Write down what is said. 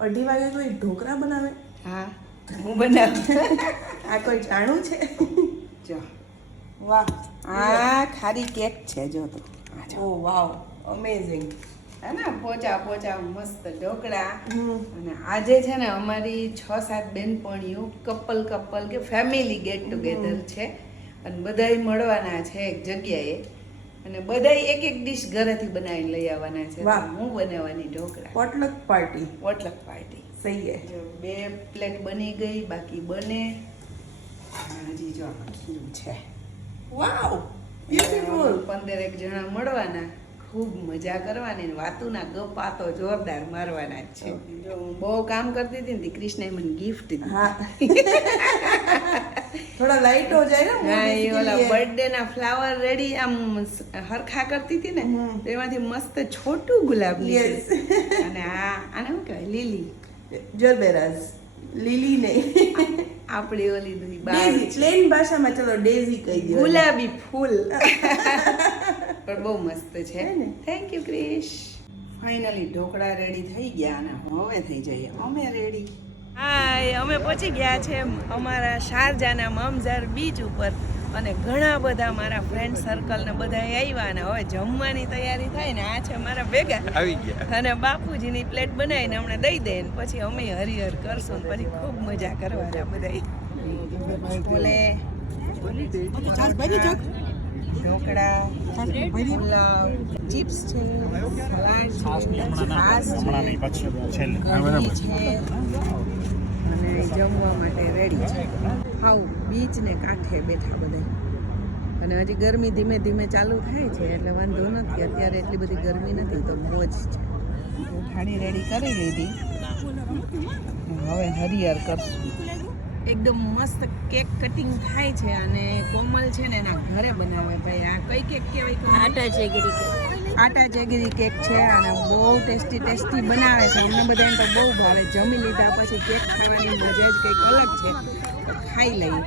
2:30 વાગે કોઈ ઢોકળા બનાવે? હા હું બનાવું. આ કોઈ જાણું છે? જો વાહ, આ ખારી કેક છે. જો તો ઓ વાવ, અમેઝિંગ. હે ને પોચા પોચા મસ્ત ઢોકળા. અને આજે છે ને અમારી 6-7 બેનપણીઓ કપલ કે ફેમિલી ગેટ ટુગેધર છે અને બધાય મળવાના છે એક જગ્યાએ અને બધાય એક ડીશ ઘરેથી બનાવીને લઈ આવવાના છે. વાહ. હું બનાવવાની ઢોકળા. પોટલક પાર્ટી. પોટલક પાર્ટી. સહી હે. જો 2 પ્લેટ બની ગઈ, બાકી બને. હજી જો ખીરું છે. વાવ, બ્યુટીફુલ. 15 જણા મળવાના, ખૂબ મજા કરવાની ને વાતુના ગપ્પા તો જોરદાર મારવાના જ છે. જો હું બહુ કામ કરતી હતી ને કૃષ્ણએ મને ગિફ્ટ દીધી. હા. થોડા લાઈટ હો જાય ને. હા, એ ઓલા બર્થડે ના ફ્લાવર રેડી આમ હરખા કરતી હતી ને, તો એમાંથી મસ્ત છોટું ગુલાબ નીકળે. અને આને શું કહેવાય? લીલી જરબેરાઝ. લીલી નહીં, આપણી ઓલી ડેઝી. પ્લેન ભાષામાં ચલો ડેઝી કહી દો. ગુલાબી ફૂલ. પણ બહુ મસ્ત છે. Thank you Krish. Finally dhokla ready થઈ ગયા અને હવે થઈ જઈએ અમે રેડી. હાય, અમે પહોંચી ગયા છે અમારા શારજાના મમઝાર બીચ ઉપર અને ઘણા બધા મારા ફ્રેન્ડ સર્કલ ને બધા આવ્યા અને હવે જમવાની તૈયારી થાય ને આ છે મારા ભેગા આવી ગયા અને બાપુજીની પ્લેટ બનાવીને હમણાં દઈ દે ને પછી અમે હરિહર કરશું ને પછી ખૂબ મજા કરવાના બધા. બોલે ઢોકળા, પુલાવ, ચિપ્સ છે, સલાડ છે, છાશ છે, કઢી છે અને જમવા માટે રેડી છે. હાવ બીચ ને કાંઠે બેઠા બધા અને હજી ગરમી ધીમે ધીમે ચાલુ થાય છે એટલે વાંધો નથી. અત્યારે એટલી બધી ગરમી નથી તો મોજ છે. થાળી રેડી કરી લીધી, હવે હરિહર કરશું. એકદમ મસ્ત કેક કટિંગ થાય છે અને કોમલ છે ને એના ઘરે બનાવે. ભાઈ આ કઈ કેક કહેવાય? આટા જેગરી કેક. આટા જેગરી કેક છે અને બહુ ટેસ્ટી બનાવે છે. અમને બધાને તો બહુ ભાવે. જમી લીધા પછી કેક ખાવાની મજા જ કંઈક અલગ છે. ખાઈ લઈએ.